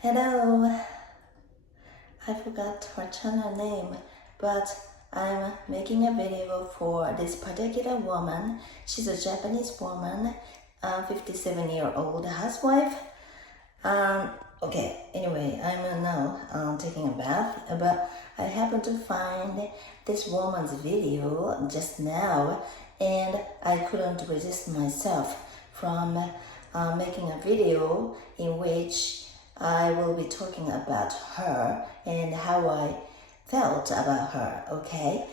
Hello, I forgot her channel name, but I'm making a video for this particular woman. She's a Japanese woman, 57-year-old housewife. Anyway, I'm now taking a bath, but I happened to find this woman's video just now, and I couldn't resist myself from making a video in which I will be talking about her and how I felt about her, okay?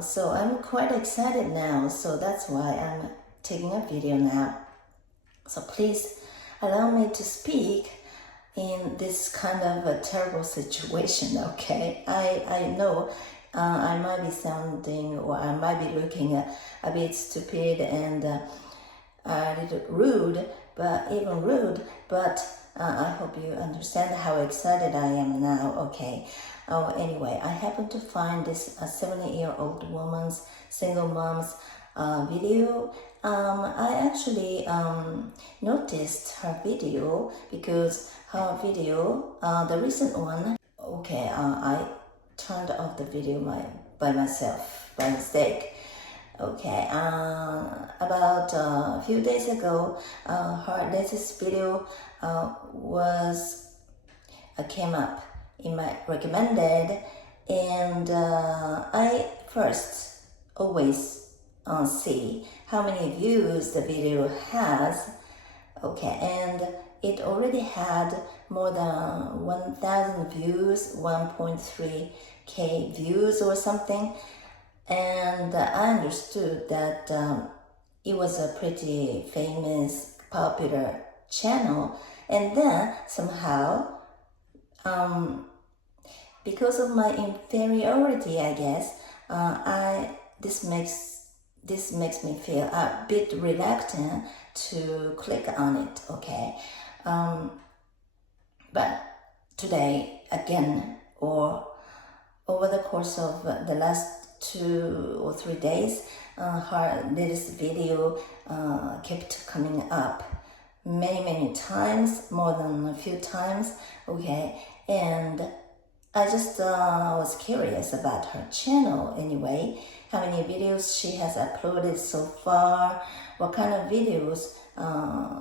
So I'm quite excited now, so that's why I'm taking a video now. So please allow me to speak in this kind of a terrible situation, okay? I know I might be sounding or I might be looking a bit stupid and a little rude, but I hope you understand how excited I am now, okay? Anyway, I happened to find this 70-year-old woman's single mom's video. I actually noticed her video because her video, the recent one, okay, I turned off the video by myself, by mistake. Okay, about a few days ago, her latest video came up in my recommended, and I first always see how many views the video has. Okay, and it already had more than 1,000 views, 1.3k views or something. And I understood that it was a pretty famous, popular channel. And then somehow, because of my inferiority, I guess, this makes me feel a bit reluctant to click on it. Okay, but today again, or over the course of the last 2 or 3 days, her latest video kept coming up many times, more than a few times, okay, and I just was curious about her channel anyway, how many videos she has uploaded so far, what kind of videos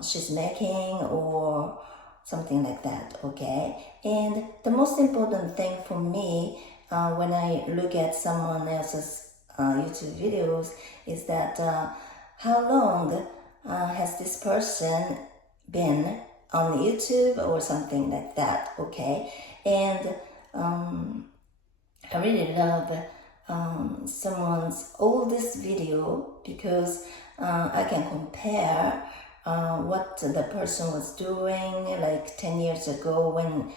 she's making, or something like that, okay. And the most important thing for me when I look at someone else's YouTube videos is that how long has this person been on YouTube or something like that, okay? And I really love someone's oldest video because I can compare what the person was doing like 10 years ago when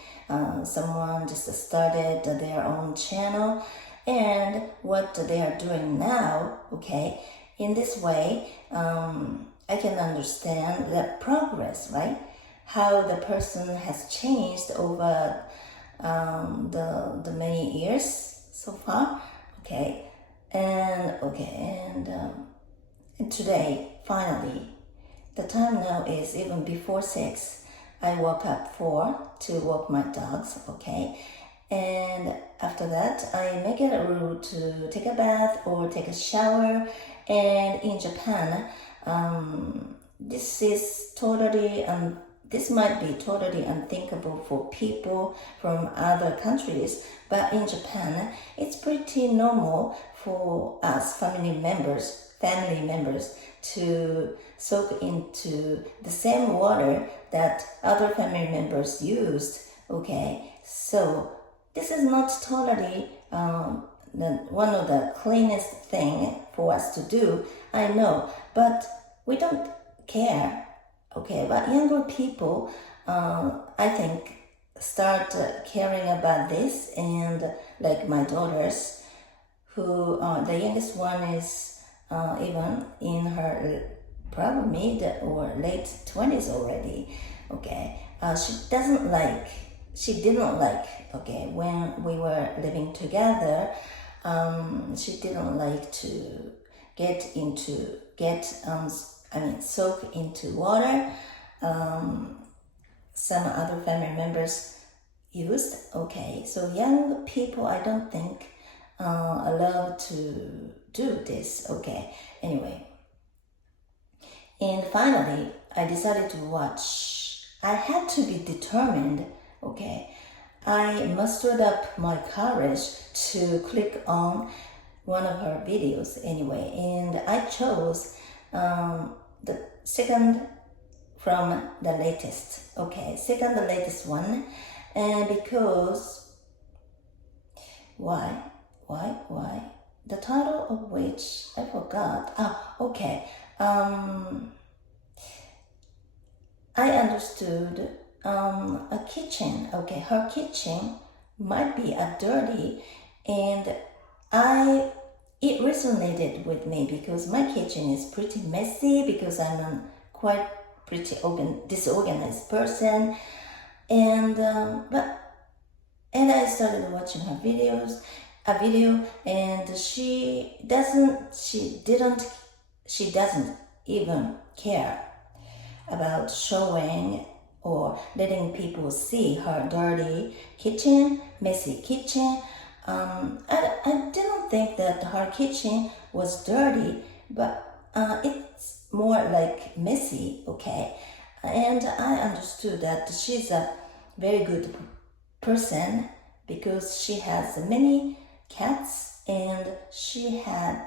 someone just started their own channel and what they are doing now, okay? In this way, I can understand the progress, right? How the person has changed over the many years so far, okay? And today, finally, the time now is even before 6. I woke up 4 to walk my dogs, okay? And after that, I make it a rule to take a bath or take a shower. And in Japan, this might be totally unthinkable for people from other countries, but in Japan, it's pretty normal for us family members to soak into the same water that other family members used, okay? So this is not totally one of the cleanest thing for us to do, I know, but we don't care, okay? But younger people, I think, start caring about this, and like my daughters, who the youngest one is even in her probably mid or late 20s already, okay? She didn't like, okay, when we were living together, she didn't like to soak into water some other family members used. Okay, so young people, I don't think allowed to do this. Okay, anyway. And finally, I decided to watch. I had to be determined. Okay, I mustered up my courage to click on one of her videos anyway, and I chose the second from the latest. Okay, second the latest one, and because why? The title of which I forgot. Okay. I understood a kitchen. Okay, her kitchen might be a dirty, and it resonated with me because my kitchen is pretty messy because I'm a quite pretty disorganized person, and I started watching her video, and she doesn't even care about showing or letting people see her dirty kitchen, messy kitchen. I didn't think that her kitchen was dirty, but it's more like messy, okay? And I understood that she's a very good person because she has many cats, and she had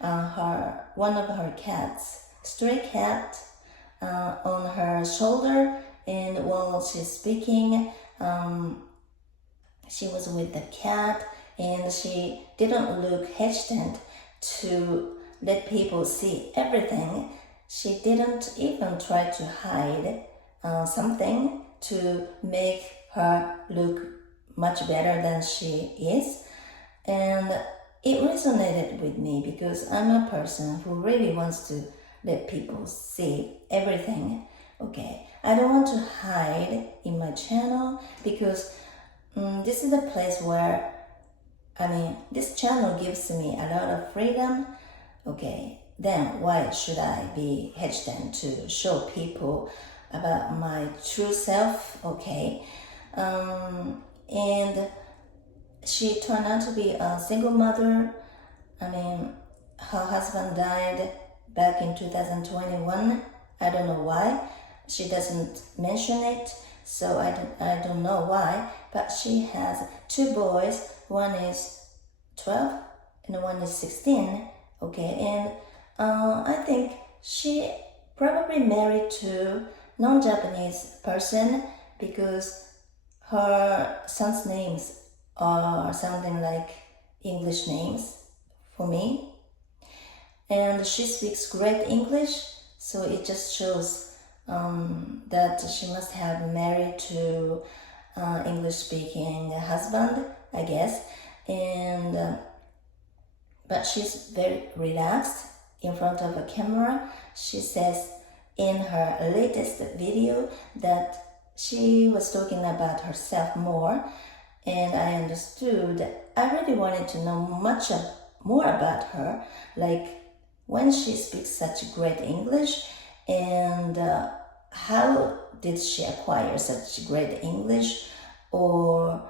her one of her cats, stray cat, on her shoulder, and while she's speaking, she was with the cat, and she didn't look hesitant to let people see everything. She didn't even try to hide something to make her look much better than she is. And it resonated with me because I'm a person who really wants to let people see everything. Okay, I don't want to hide in my channel because this is the place where, this channel gives me a lot of freedom. Okay, then why should I be hesitant to show people about my true self? Okay, and she turned out to be a single mother. Her husband died back in 2021. I don't know why. She doesn't mention it, so I don't know why. But she has two boys. One is 12 and one is 16. Okay, and I think she probably married to non-Japanese person because her son's names are sounding like English names for me. And she speaks great English, so it just shows that she must have married to English-speaking husband, I guess. And but she's very relaxed in front of a camera. She says in her latest video that she was talking about herself more, and I understood. I really wanted to know more about her, like when she speaks such great English, and how did she acquire such great English, or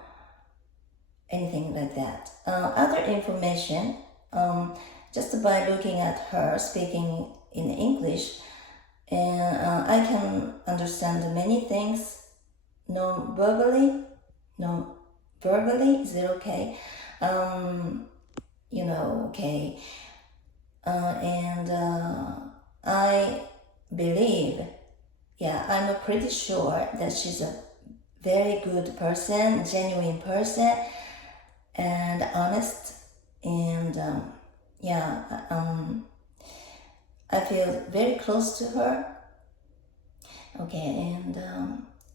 anything like that. Other information, just by looking at her speaking in English, and I can understand many things non-verbally. Is it okay? Okay. And I believe, I'm pretty sure that she's a very good person, genuine person, and honest. And I feel very close to her. Okay,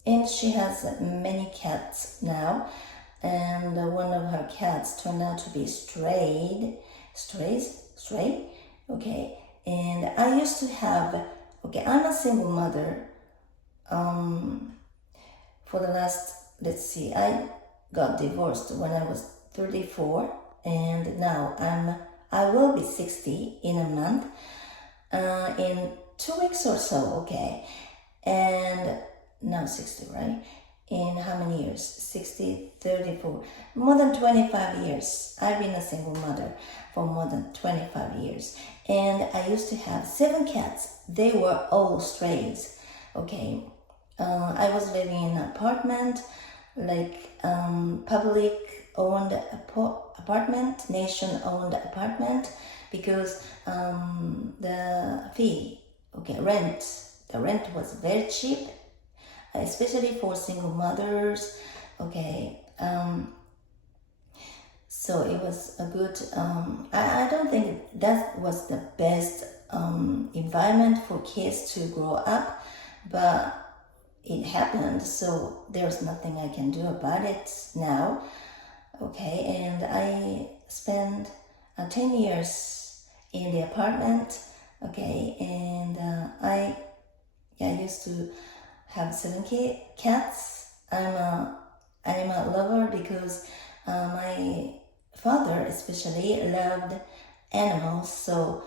and she has many cats now, and one of her cats turned out to be stray. Okay, and I used to have. Okay, I'm a single mother. For the last, I got divorced when I was 34, and now I will be 60 in a month, in 2 weeks or so. Okay, and now 60, right? In how many years? 60, 34, more than 25 years. I've been a single mother for more than 25 years. And I used to have 7 cats. They were all strays, okay? I was living in an apartment, like public-owned apartment, nation-owned apartment, because the fee, okay, the rent was very cheap, especially for single mothers, okay. So it was a good, I don't think that was the best environment for kids to grow up, but it happened, so there's nothing I can do about it now, okay. And I spent 10 years in the apartment, okay, and I used to have 7 cats. I'm an animal lover because my father especially loved animals, so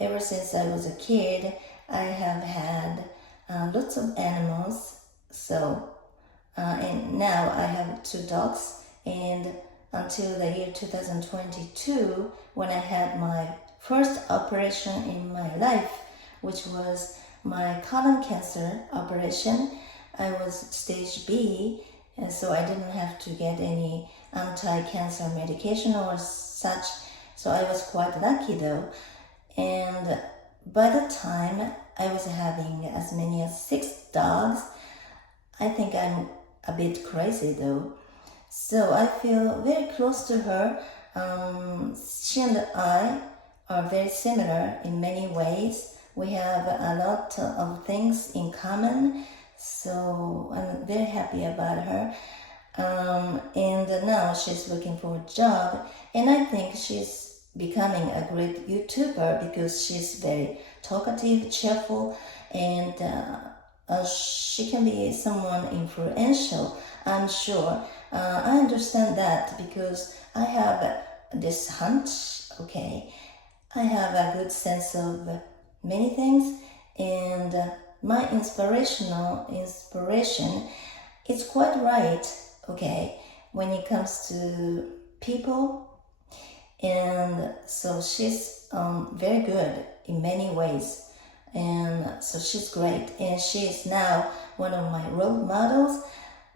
ever since I was a kid I have had lots of animals. So and now I have 2 dogs, and until the year 2022, when I had my first operation in my life, which was my colon cancer operation. I was stage B, and so I didn't have to get any anti-cancer medication or such, so I was quite lucky though. And by the time I was having as many as 6 dogs, I think I'm a bit crazy though. So I feel very close to her. She and I are very similar in many ways. We have a lot of things in common, so I'm very happy about her. And now she's looking for a job, and I think she's becoming a great YouTuber because she's very talkative, cheerful, and she can be someone influential, I'm sure. I understand that because I have this hunch, okay. I have a good sense of many things, and my inspiration is quite right, okay, when it comes to people. And so she's very good in many ways, and so she's great, and she is now one of my role models,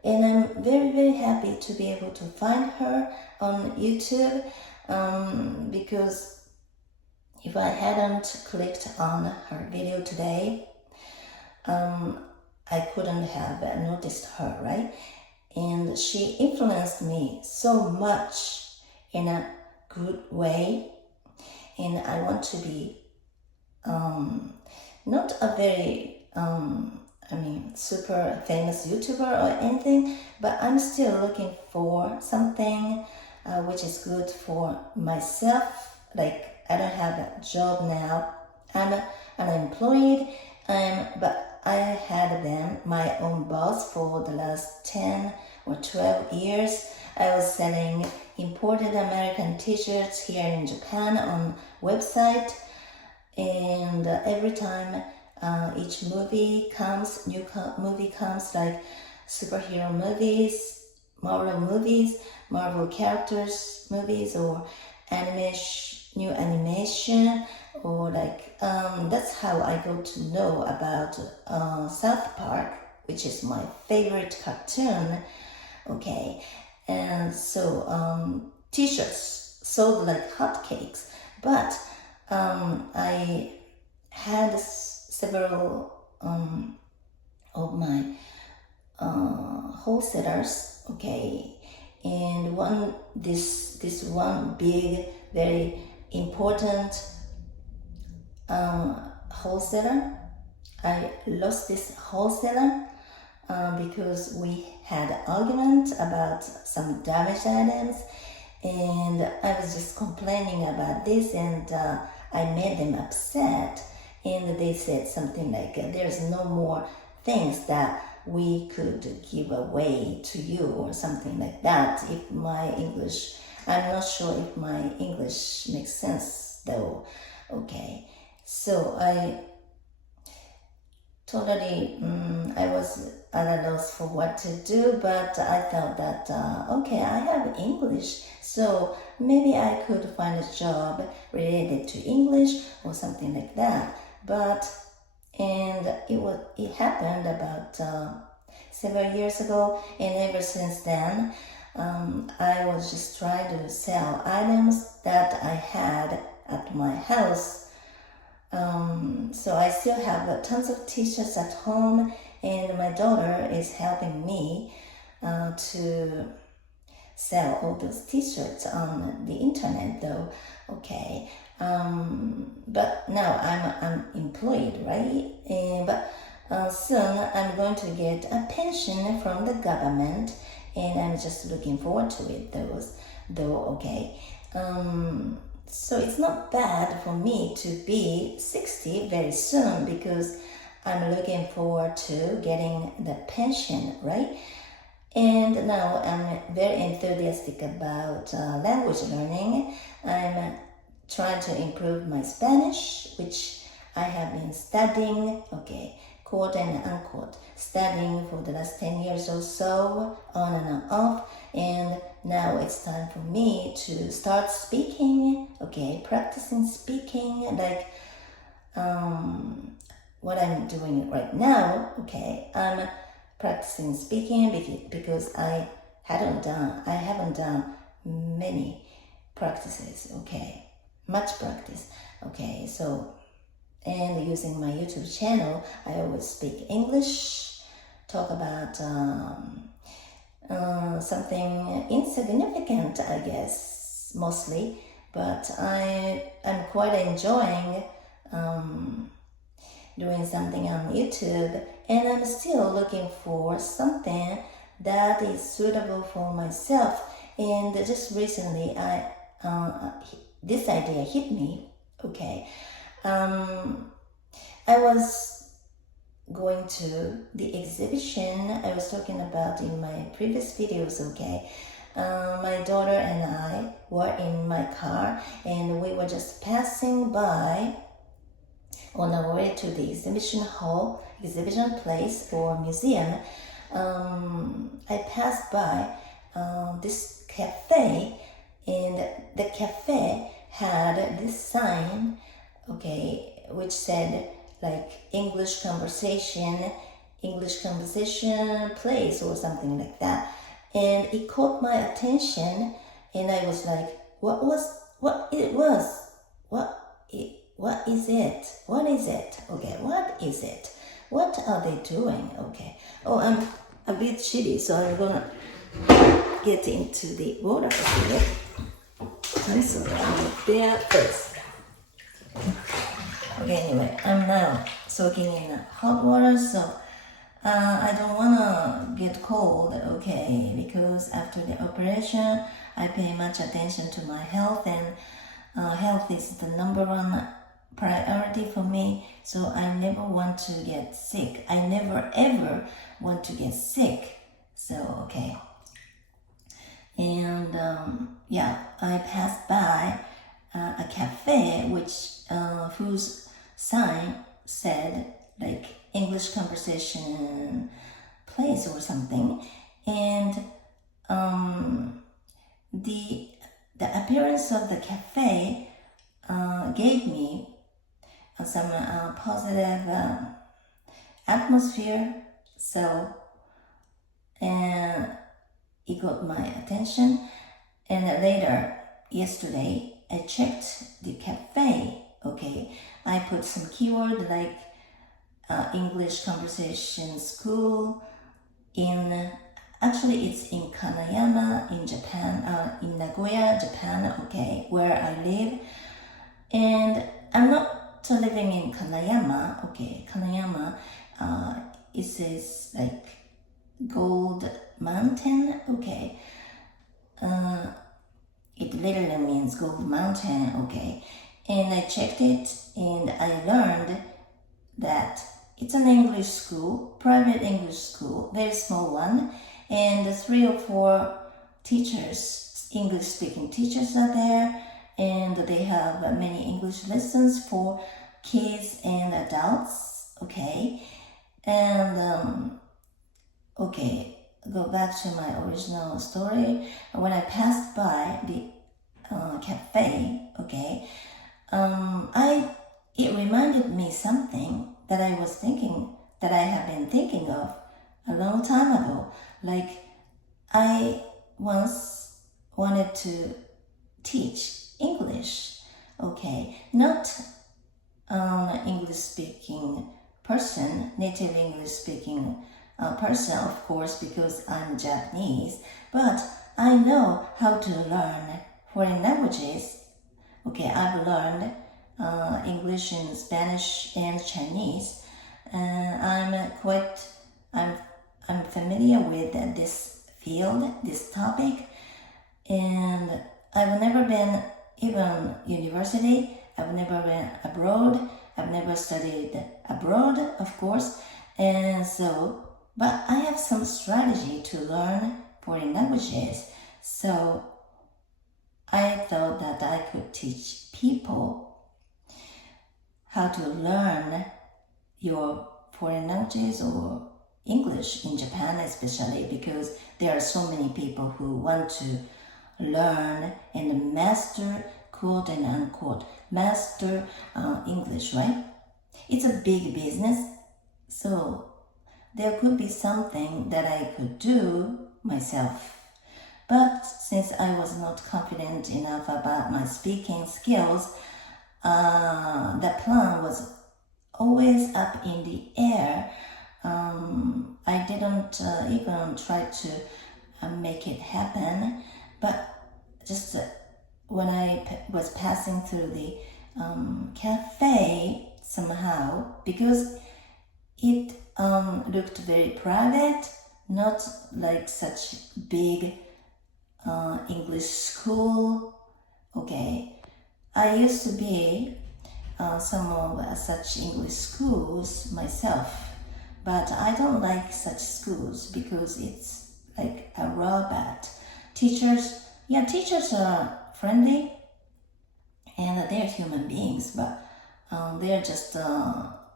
and I'm very, very happy to be able to find her on YouTube, because if I hadn't clicked on her video today, I couldn't have noticed her, right? And she influenced me so much in a good way, and I want to be not a very super famous YouTuber or anything, but I'm still looking for something which is good for myself. Like, I don't have a job now. I'm unemployed, but I had been my own boss for the last 10 or 12 years. I was selling imported American t-shirts here in Japan on website, and every time each movie comes, movie comes, like superhero movies, Marvel characters movies, or new animation, or like that's how I got to know about South Park, which is my favorite cartoon, okay. And so t-shirts sold like hotcakes, but I had several of my wholesalers, okay, and this one big, very important wholesaler, I lost this wholesaler because we had an argument about some damaged items, and I was just complaining about this, and I made them upset, and they said something like, there's no more things that we could give away to you, or something like that. If my English, I'm not sure if my English makes sense though, okay. So totally, I was at a loss for what to do, but I thought that, okay, I have English, so maybe I could find a job related to English or something like that. And it happened about several years ago, and ever since then, I was just trying to sell items that I had at my house. So I still have tons of t-shirts at home, and my daughter is helping me to sell all those t-shirts on the internet though. Okay. But now I'm employed, right? But soon I'm going to get a pension from the government, and I'm just looking forward to it though, okay. So it's not bad for me to be 60 very soon, because I'm looking forward to getting the pension, right? And now I'm very enthusiastic about language learning. I'm trying to improve my Spanish, which I have been studying, okay, quote and unquote, studying for the last 10 years or so, on and off, and now it's time for me to start speaking, okay, practicing speaking, like what I'm doing right now, okay, I'm practicing speaking because I haven't done many practices, okay, much practice, okay, so, and using my YouTube channel, I always speak English, talk about something insignificant, I guess, mostly, but I'm quite enjoying doing something on YouTube, and I'm still looking for something that is suitable for myself. And just recently, this idea hit me, okay. I was going to the exhibition I was talking about in my previous videos, okay. My daughter and I were in my car, and we were just passing by on our way to the exhibition hall, exhibition place or museum. I passed by this cafe, and the cafe had this sign, okay, which said like English conversation place or something like that. And it caught my attention, and I was like, what is it? Okay, what is it? What are they doing? Okay. Oh, I'm a bit chilly, so I'm gonna get into the water here. So there first. Okay, anyway, I'm now soaking in hot water, so I don't wanna get cold, okay, because after the operation, I pay much attention to my health, and health is the number one priority for me, so I never want to get sick. I never ever want to get sick, so okay. And yeah, I passed by a cafe whose sign said like English conversation place or something, and the appearance of the cafe gave me some positive atmosphere, so and it got my attention. And later, yesterday, I checked the cafe, okay. I put some keyword like English conversation school actually it's in Kanayama in Japan, in Nagoya, Japan, okay, where I live. And I'm not living in Kanayama, okay. Kanayama, it says like gold mountain, okay. It literally means gold mountain, okay. And I checked it, and I learned that it's an English school, private English school, very small one, and 3 or 4 teachers, English-speaking teachers are there, and they have many English lessons for kids and adults, okay. And okay, go back to my original story. When I passed by the cafe, okay, it reminded me something that I was thinking, that I have been thinking of a long time ago. Like, I once wanted to teach English, okay, not English-speaking person, native English-speaking person, of course, because I'm Japanese, but I know how to learn foreign languages. Okay, I've learned English and Spanish and Chinese, and I'm familiar with this field, this topic, and I've never been even university. I've never been abroad. I've never studied abroad, of course, and so, but I have some strategy to learn foreign languages. So I thought that I could teach people how to learn your foreign languages or English in Japan, especially because there are so many people who want to learn and master, quote and unquote, master English, right? It's a big business, so there could be something that I could do myself. But since I was not confident enough about my speaking skills, that plan was always up in the air. I didn't even try to make it happen, but just when I was passing through the cafe somehow, because it looked very private, not like such big English school. Okay, I used to be some of such English schools myself, but I don't like such schools because it's like a robot. Teachers are friendly and they're human beings, but they're just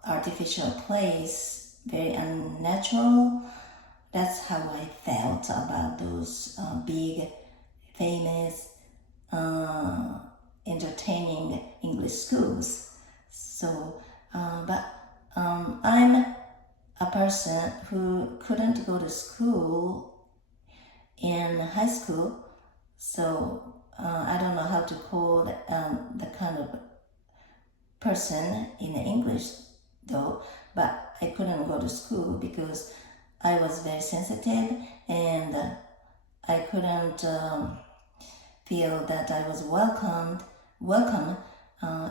artificial place, very unnatural. That's how I felt about those big, famous, entertaining English schools. So, but I'm a person who couldn't go to school in high school, so I don't know how to call the kind of person in English though, but I couldn't go to school because I was very sensitive and I couldn't feel that I was welcome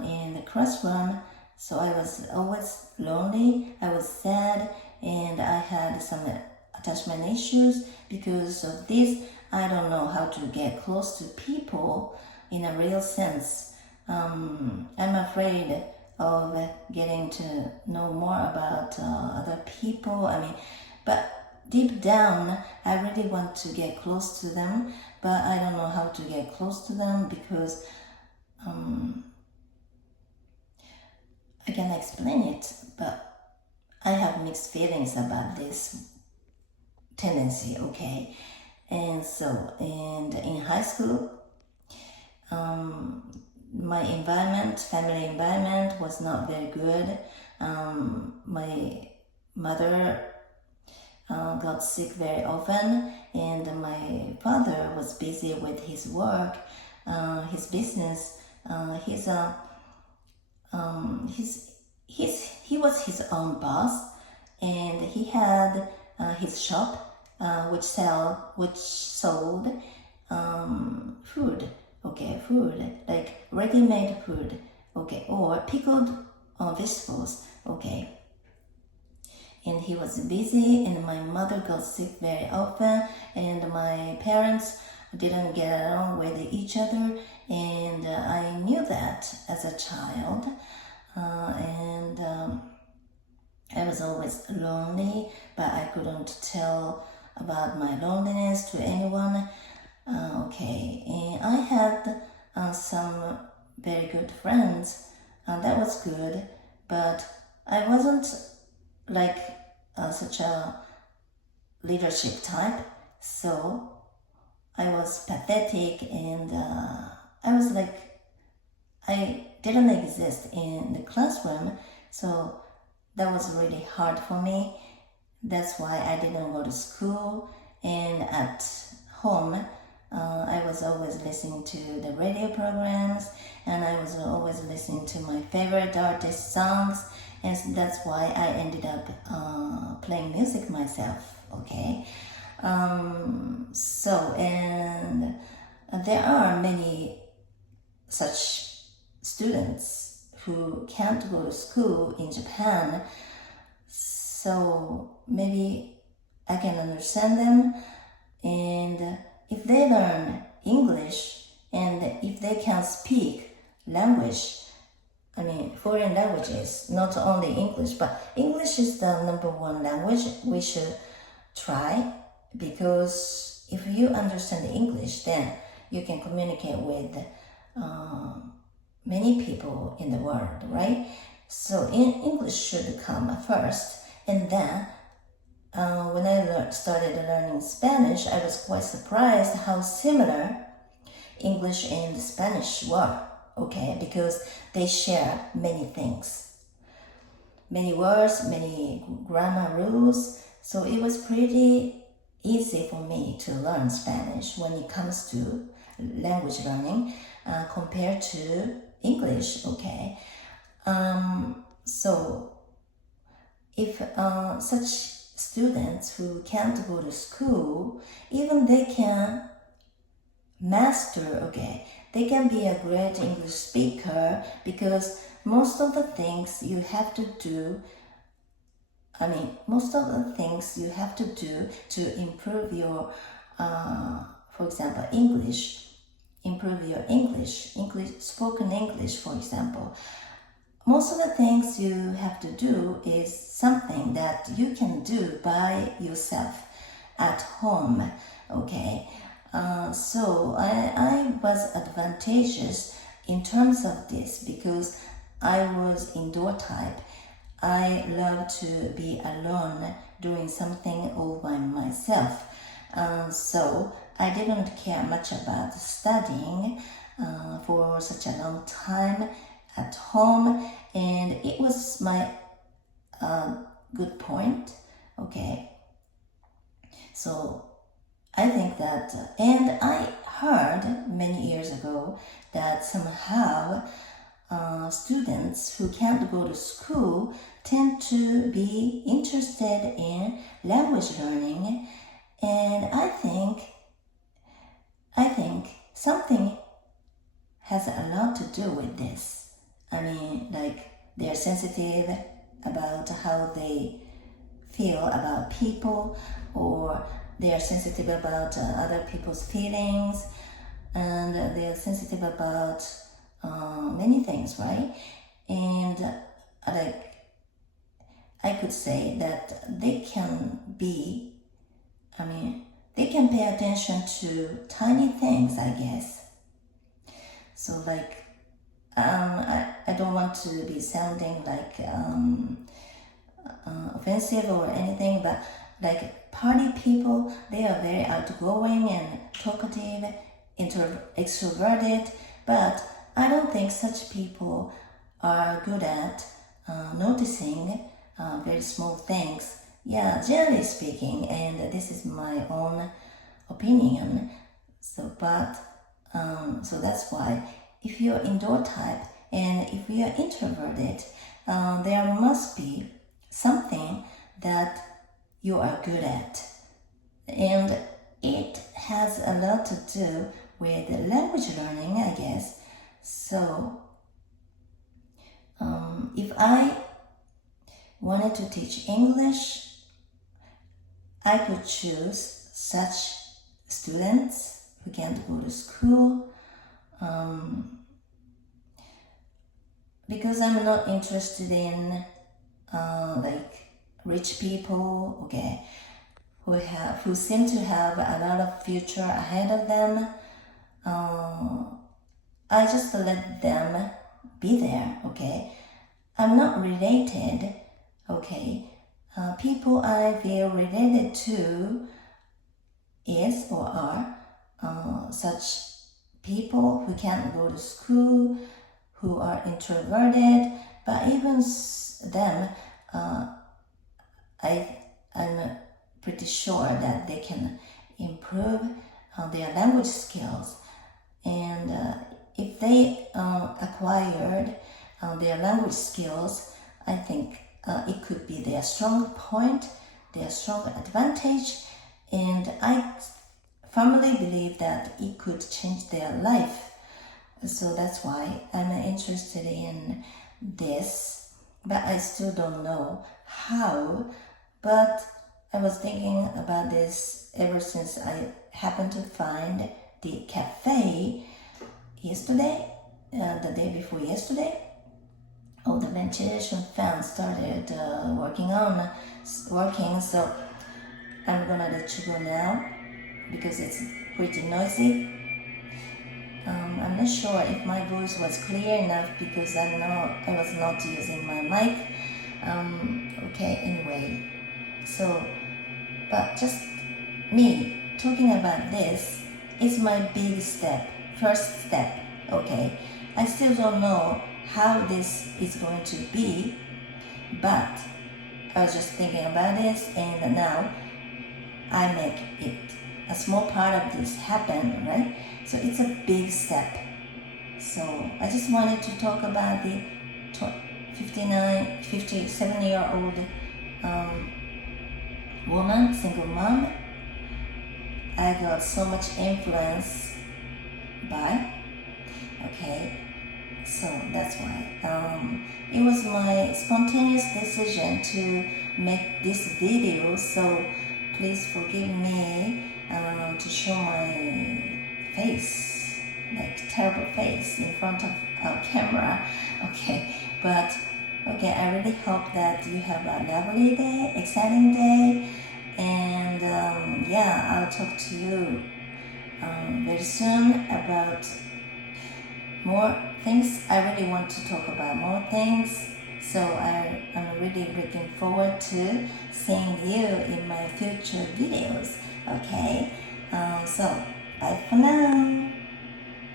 in the classroom. So I was always lonely, I was sad, and I had some attachment issues. Because of this, I don't know how to get close to people in a real sense. I'm afraid of getting to know more about other people. But deep down, I really want to get close to them, but I don't know how to get close to them because I can explain it, but I have mixed feelings about this tendency, okay? And in high school, my family environment was not very good. My mother got sick very often, and my father was busy with his work, his business. He was his own boss, and he had his shop, which sold food. Okay, food like ready-made food. Okay, or pickled vegetables. Okay. And he was busy, and my mother got sick very often, and my parents didn't get along with each other, and I knew that as a child, and I was always lonely, but I couldn't tell about my loneliness to anyone. Okay, and I had some very good friends, that was good, but I wasn't like such a leadership type, so I was pathetic, and I was like, I didn't exist in the classroom, so that was really hard for me. That's why I didn't go to school, and at home I was always listening to the radio programs, and I was always listening to my favorite artist songs, and that's why I ended up playing music myself, okay? And there are many such students who can't go to school in Japan, so maybe I can understand them. And if they learn English, and if they can speak language, I mean foreign languages, not only English, but English is the number one language we should try, because if you understand English, then you can communicate with many people in the world, right? So English should come first, and then when I started learning Spanish, I was quite surprised how similar English and Spanish were, okay? Because they share many things, many words, many grammar rules. So it was pretty easy for me to learn Spanish when it comes to language learning compared to English, okay? So if such students who can't go to school, even they can master, okay, they can be a great English speaker, because most of the things you have to do, to improve your, for example, improve your English, spoken English, for example. Most of the things you have to do is something that you can do by yourself at home, okay? So I was advantageous in terms of this, because I was indoor type. I love to be alone doing something all by myself. So I didn't care much about studying for such a long time at home, and it was my good point, okay? So I think that, and I heard many years ago that somehow students who can't go to school tend to be interested in language learning, and I think something has a lot to do with this. I mean, like, they're sensitive about how they feel about people, or they are sensitive about other people's feelings, and they are sensitive about many things, right? And like, I could say that they can pay attention to tiny things, I guess. So like, I don't want to be sounding like offensive or anything, but like, party people, they are very outgoing and talkative, extroverted, but I don't think such people are good at noticing very small things. Yeah, generally speaking, and this is my own opinion. So that's why, if you're indoor type and if you're introverted, there must be something that you are good at, and it has a lot to do with language learning, I guess. So if I wanted to teach English, I could choose such students who can't go to school, because I'm not interested in like rich people, okay, who seem to have a lot of future ahead of them. I just let them be there, okay. I'm not related, okay, people I feel related to is or are such people who can't go to school, who are introverted, but even them, I'm pretty sure that they can improve their language skills. And if they acquired their language skills, I think it could be their strong point, their strong advantage, and I firmly believe that it could change their life. So that's why I'm interested in this, but I still don't know how. But I was thinking about this ever since I happened to find the cafe yesterday, the day before yesterday. All the ventilation fans started working, so I'm gonna let you go now because it's pretty noisy. I'm not sure if my voice was clear enough because I know I was not using my mic. Okay, anyway, so, but just me talking about this is my big step, first step, okay? I still don't know how this is going to be, but I was just thinking about this, and now I make it a small part of this happen, right? So it's a big step. So I just wanted to talk about the 57-year-old woman, single mom. I got so much influence by, okay, so that's why it was my spontaneous decision to make this video, so please forgive me to show my face, like terrible face in front of a camera, okay, but okay, I really hope that you have a lovely day, exciting day, and yeah, I'll talk to you very soon about more things. I really want to talk about more things, so I'm really looking forward to seeing you in my future videos, okay? So bye for now.